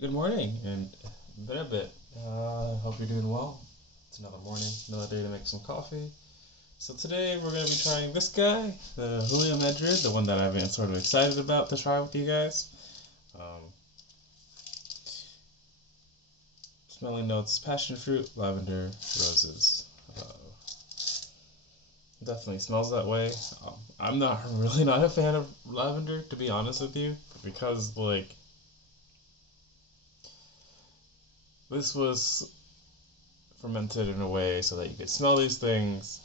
Good morning, and been a bit. Hope you're doing well. It's another morning, another day to make some coffee. So today we're gonna be trying this guy, the Julio Madrid, the one that I've been sort of excited about to try with you guys. Um, Smelling notes: passion fruit, lavender, roses. Definitely smells that way. I'm not really not a fan of lavender, to be honest with you, because this was fermented in a way so that you could smell these things.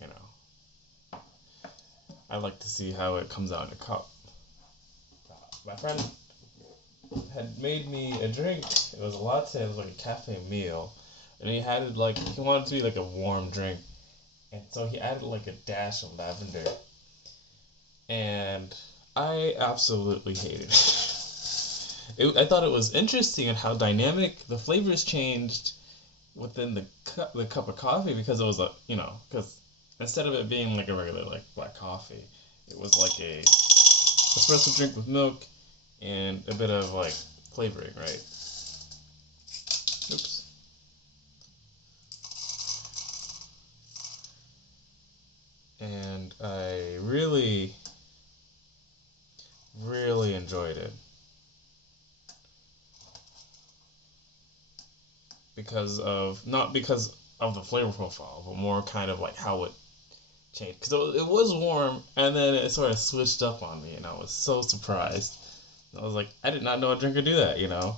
You know, I like to see how it comes out in a cup. My friend had made me a drink. It was a latte. It was like a cafe meal, and he had it like he wanted it to be like a warm drink, and so he added like a dash of lavender, and I absolutely hated it. I thought it was interesting and how dynamic the flavors changed within the cup of coffee because it was because instead of it being like a regular like black coffee, it was like a espresso drink with milk and a bit of like flavoring, right? Oops. And I really, really enjoyed it not because of the flavor profile, but more kind of like how it changed. Because it was warm, and then it sort of switched up on me, and I was so surprised. I was like, I did not know a drink could do that, you know?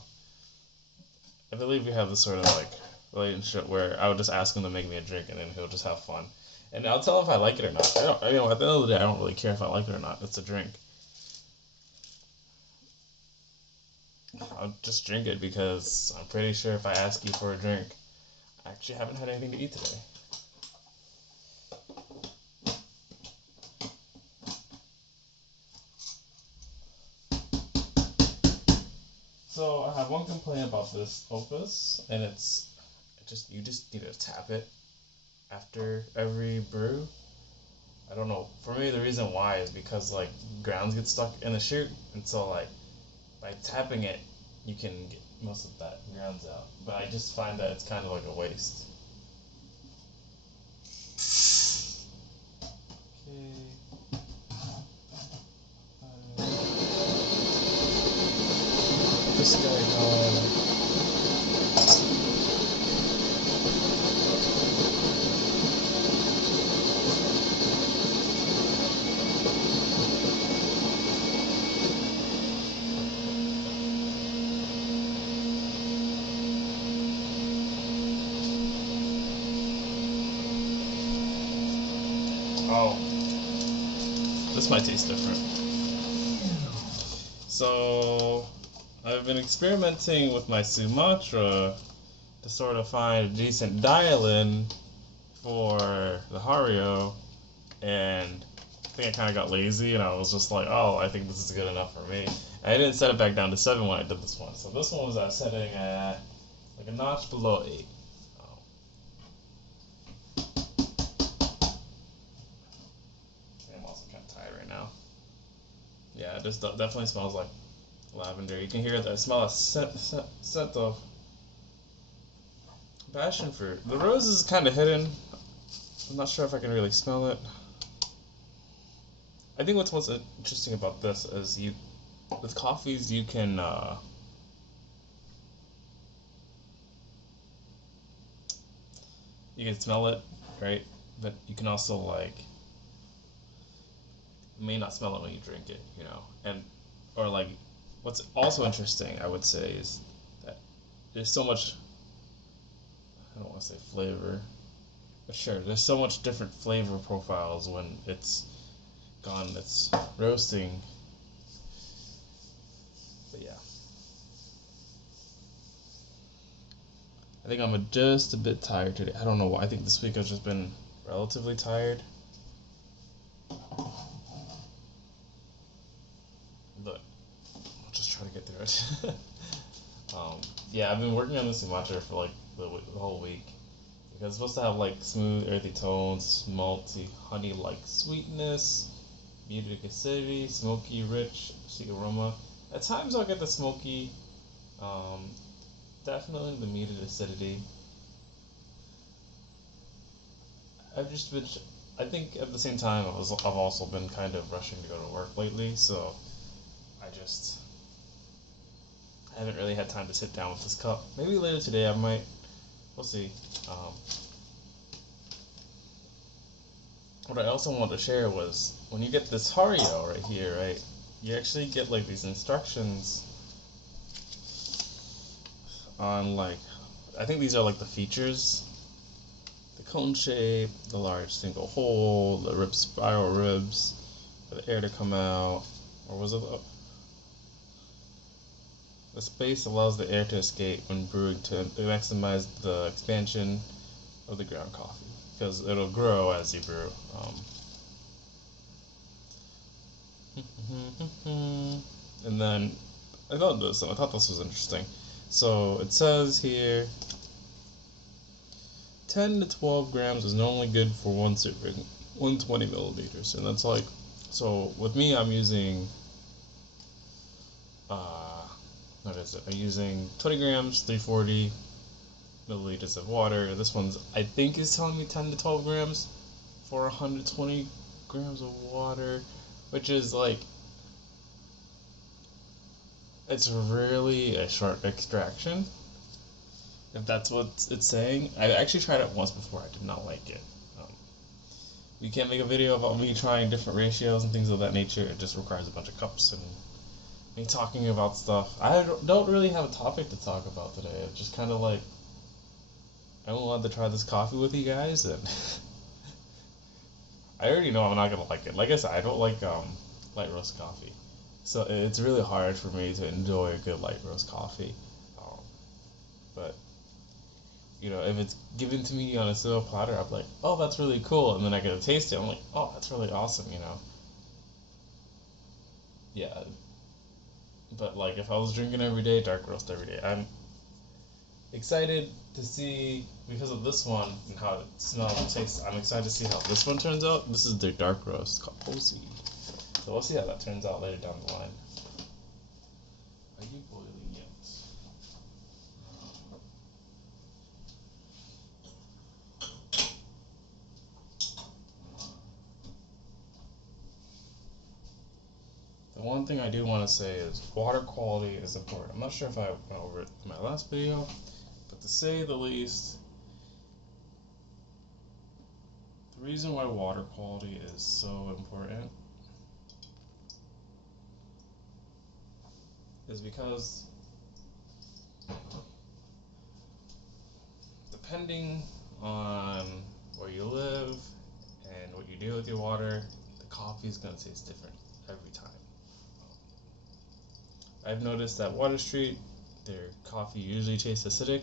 I believe we have this sort of like relationship where I would just ask him to make me a drink, and then he'll just have fun. And I'll tell him if I like it or not. At the end of the day, I don't really care if I like it or not. It's a drink. I'll just drink it because I'm pretty sure if I ask you for a drink, I actually haven't had anything to eat today. So I have one complaint about this Opus, and you just need to tap it after every brew. I don't know. For me, the reason why is because like grounds get stuck in the chute, and so like by tapping it, you can get most of that grounds out. But I just find that it's kind of like a waste. Okay. This guy on. Oh, this might taste different. So, I've been experimenting with my Sumatra to sort of find a decent dial-in for the Hario, and I think I kind of got lazy, and I was just like, oh, I think this is good enough for me. And I didn't set it back down to 7 when I did this one, so this one was at setting at like a notch below 8. I'm also kind of tired right now. Yeah, this definitely smells like lavender. You can hear that. I smell a scent of passion fruit. The rose is kind of hidden. I'm not sure if I can really smell it. I think what's most interesting about this is with coffees you can smell it, right? But you can also you may not smell it when you drink it, you know. Or like what's also interesting, I would say, is that there's so much. I don't want to say flavor, but sure, there's so much different flavor profiles when it's roasting. But yeah, I think I'm just a bit tired today. I don't know why. I think this week I've just been relatively tired. But I'll just try to get through it. Yeah, I've been working on this Sumatra for like the whole week because it's supposed to have like smooth, earthy tones, malty, honey-like sweetness, muted acidity, smoky, rich, sweet aroma. At times I'll get the smoky, definitely the muted acidity. I've just been. I think at the same time, I've also been kind of rushing to go to work lately, so I just haven't really had time to sit down with this cup. Maybe later today I might. We'll see. What I also wanted to share was when you get this Hario right here, right? You actually get like these instructions on like, I think these are like the features: the cone shape, the large single hole, the spiral ribs for the air to come out, or was it the space allows the air to escape when brewing to maximize the expansion of the ground coffee, because it'll grow as you brew. And then I thought this was interesting. So it says here 10 to 12 grams is normally good for one serving, 120 milliliters, and that's like, so with me I'm using what is it? I'm using 20 grams, 340 milliliters of water. This one's, I think, is telling me 10 to 12 grams for 120 grams of water, which is like, it's really a short extraction, if that's what it's saying. I actually tried it once before. I did not like it. You can't make a video about me trying different ratios and things of that nature. It just requires a bunch of cups and me talking about stuff. I don't really have a topic to talk about today. It's just kind of like, I wanted to try this coffee with you guys, and I already know I'm not gonna like it. Like I said, I don't like light roast coffee, so it's really hard for me to enjoy a good light roast coffee. But you know, if it's given to me on a silver platter, I'm like, oh, that's really cool, and then I get to taste it. I'm like, oh, that's really awesome, you know. Yeah. But like, if I was drinking every day, dark roast every day, I'm excited to see, because of this one and how it smells and tastes, I'm excited to see how this one turns out. This is their dark roast called Opus. So we'll see how that turns out later down the line. Are you boiling yet? The one thing I do want to say is water quality is important. I'm not sure if I went over it in my last video, but to say the least, the reason why water quality is so important is because depending on where you live and what you do with your water, the coffee is going to taste different every time. I've noticed that Water Street, their coffee usually tastes acidic.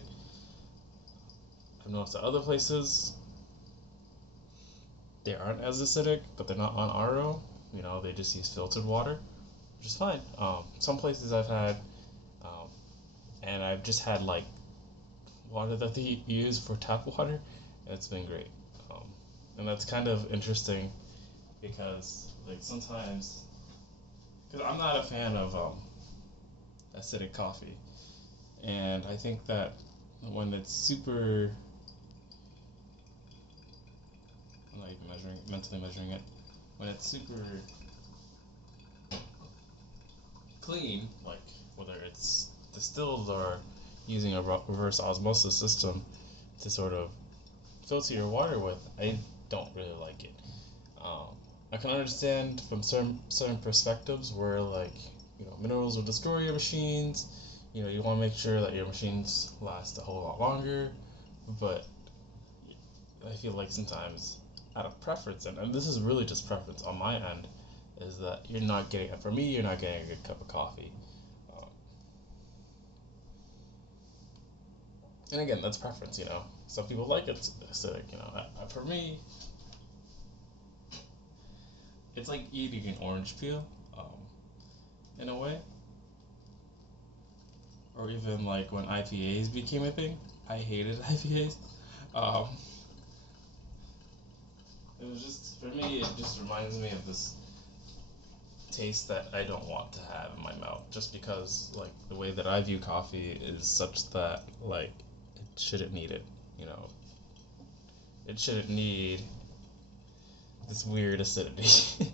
I've noticed that other places, they aren't as acidic, but they're not on RO. You know, they just use filtered water, which is fine. Some places I've had, and I've just had like water that they use for tap water, and it's been great. And that's kind of interesting because like sometimes, because I'm not a fan of acidic coffee, and I think that when it's super, I'm not even mentally measuring it, when it's super clean, like whether it's distilled or using a reverse osmosis system to sort of filter your water with, I don't really like it. I can understand from certain perspectives where, like, you know, minerals will destroy your machines. You know, you want to make sure that your machines last a whole lot longer, but I feel like sometimes out of preference, and this is really just preference on my end, is that you're not getting, for me, you're not getting a good cup of coffee. And again, that's preference, you know. Some people like it acidic, you know. For me, it's like eating an orange peel, in a way. Or even like when IPAs became a thing. I hated IPAs. It was just, for me, it just reminds me of this taste that I don't want to have in my mouth, just because like the way that I view coffee is such that like it shouldn't need it, you know. It shouldn't need this weird acidity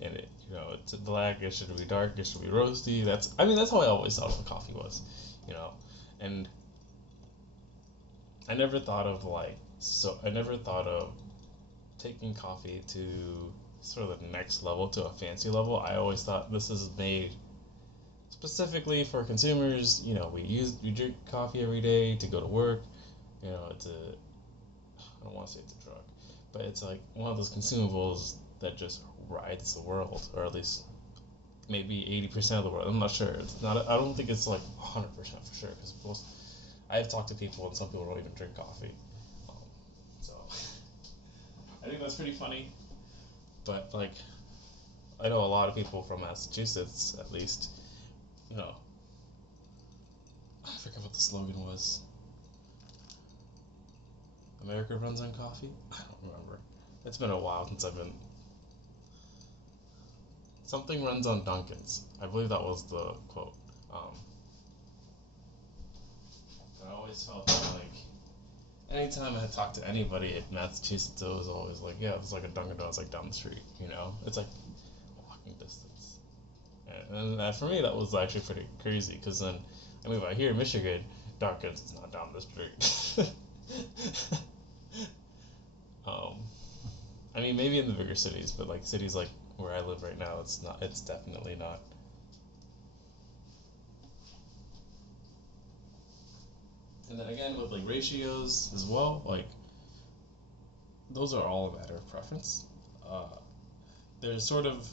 in it. You know, it's black, it should be dark, it should be roasty. That's how I always thought of coffee was, you know. And I never thought of taking coffee to sort of the next level, to a fancy level. I always thought this is made specifically for consumers. You know, we drink coffee every day to go to work. You know, I don't want to say it's a drug, but it's like one of those consumables that just rides the world, or at least maybe 80% of the world. I'm not sure. It's not. I don't think it's like 100% for sure, because I've talked to people and some people don't even drink coffee. So I think that's pretty funny. But like, I know a lot of people from Massachusetts, at least. You know, I forget what the slogan was. America runs on coffee? I don't remember. It's been a while since I've been. Something runs on Dunkin's. I believe that was the quote. I always felt like anytime I had talked to anybody in Massachusetts, it was always like, yeah, it's like a Dunkin' Donuts like down the street. You know, it's like walking distance. And for me, that was actually pretty crazy, because then I moved out here in Michigan. Dunkin's is not down the street. I mean, maybe in the bigger cities, but like cities like where I live right now, it's not. It's definitely not. And then again, with like ratios as well, like those are all a matter of preference. Uh, there's sort of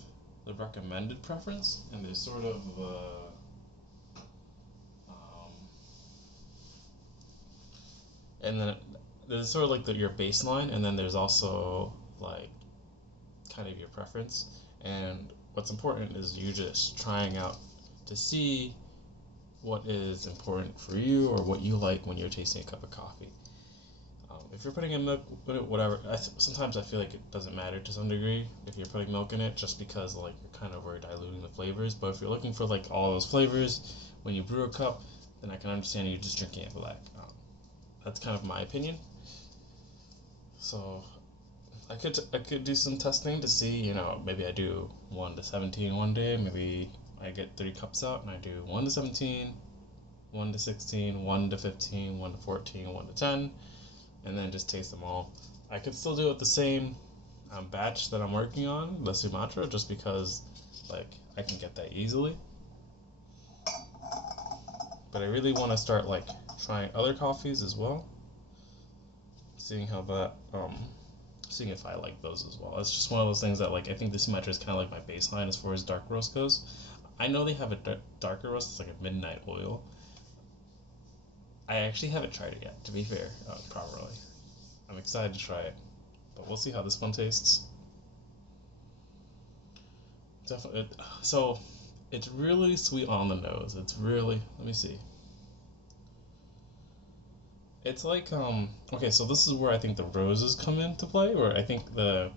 the recommended preference, and there's sort of um, and then there's sort of like your baseline, and then there's also like kind of your preference. And what's important is you just trying out to see what is important for you, or what you like when you're tasting a cup of coffee. If you're putting in milk, whatever. Sometimes I feel like it doesn't matter to some degree if you're putting milk in it, just because like you're kind of diluting the flavors. But if you're looking for like all those flavors when you brew a cup, then I can understand you just drinking it black. That's kind of my opinion. So I could do some testing to see, you know, maybe I do 1 to 17 one day, maybe I get 3 cups out and I do 1 to 17, 1 to 16, 1 to 15, 1 to 14, 1 to 10, and then just taste them all. I could still do it the same batch that I'm working on, the Sumatra, just because like I can get that easily. But I really want to start like trying other coffees as well, seeing how that seeing if I like those as well. It's just one of those things that like I think the Sumatra is kind of like my baseline as far as dark roast goes. I know they have a darker roast. It's like a midnight oil. I actually haven't tried it yet, to be fair, properly. I'm excited to try it, but we'll see how this one tastes. Definitely. So it's really sweet on the nose. It's really. Let me see. It's like okay, so this is where I think the roses come into play, where I think the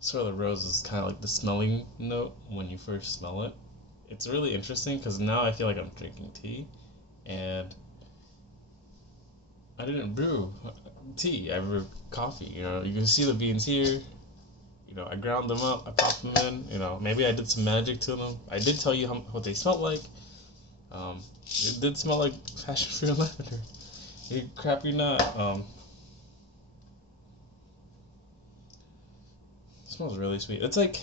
sort of the rose is kind of like the smelling note when you first smell it. It's really interesting because now I feel like I'm drinking tea, and I didn't brew tea. I brewed coffee. You know, you can see the beans here. You know, I ground them up. I popped them in. You know, maybe I did some magic to them. I did tell you what they smelled like. It did smell like passion fruit and lavender. You crap, you're not. It smells really sweet. It's like.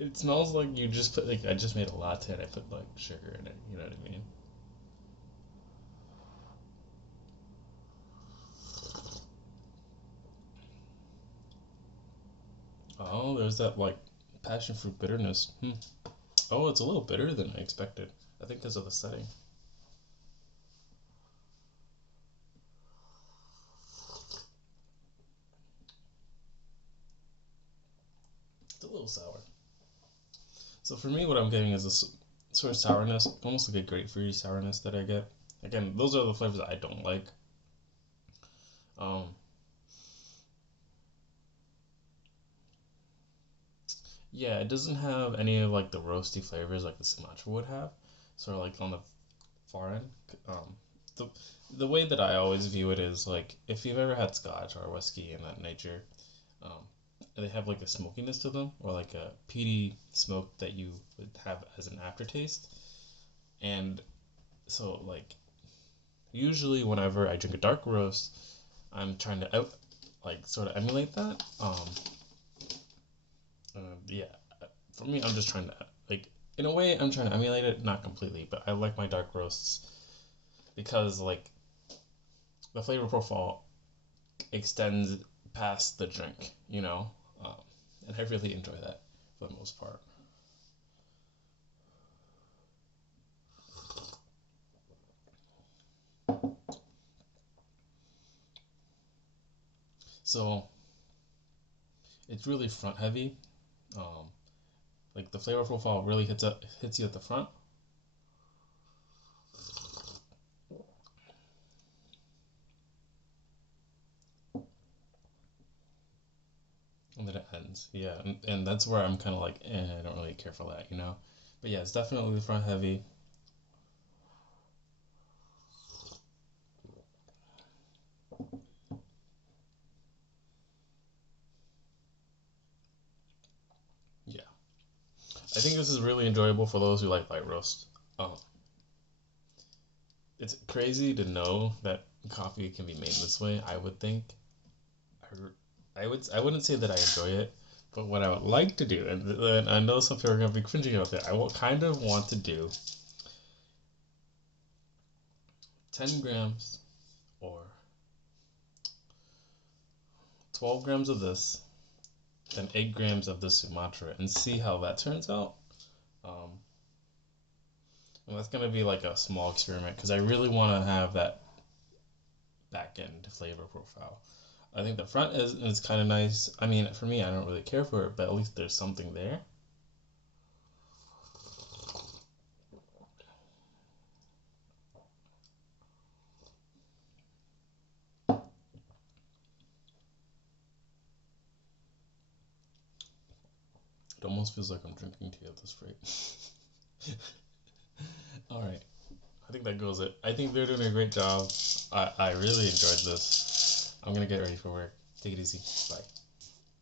It smells like you just put like I just made a latte and I put like sugar in it. You know what I mean? Oh, there's that like passion fruit bitterness. Oh, it's a little bitter than I expected. I think because of the setting. It's a little sour. So for me, what I'm getting is this sort of sourness, almost like a grapefruity sourness that I get. Again, those are the flavors that I don't like. Um, Yeah, it doesn't have any of like the roasty flavors like the Sumatra would have. Sort of like on the far end. Um, the the way that I always view it is like if you've ever had Scotch or whiskey in that nature, um, they have like a smokiness to them or like a peaty smoke that you would have as an aftertaste. And so like usually whenever I drink a dark roast, I'm trying to like sort of emulate that. Yeah, for me, I'm just trying to like in a way I'm trying to emulate it, not completely, but I like my dark roasts because like the flavor profile extends past the drink, um, and I really enjoy that for the most part. So it's really front heavy. Um, like the flavor profile really hits you at the front, and then it ends. Yeah, and that's where I'm kind of like, I don't really care for that. But yeah, it's definitely front heavy. Yeah, I think this is really enjoyable for those who like light roast. Um, it's crazy to know that coffee can be made this way. I would think. I wouldn't say that I enjoy it, but what I would like to do, and I know some people are gonna be cringing about that. I will kind of want to do 10 grams or 12 grams of this, then 8 grams of the Sumatra, and see how that turns out. Um, and that's gonna be like a small experiment because I really want to have that back end flavor profile. I think the front is kind of nice. I mean, for me, I don't really care for it, but at least there's something there. It almost feels like I'm drinking tea at this rate. All right, I think that goes it. I think they're doing a great job. I really enjoyed this. I'm gonna get ready for work. Take it easy. Bye.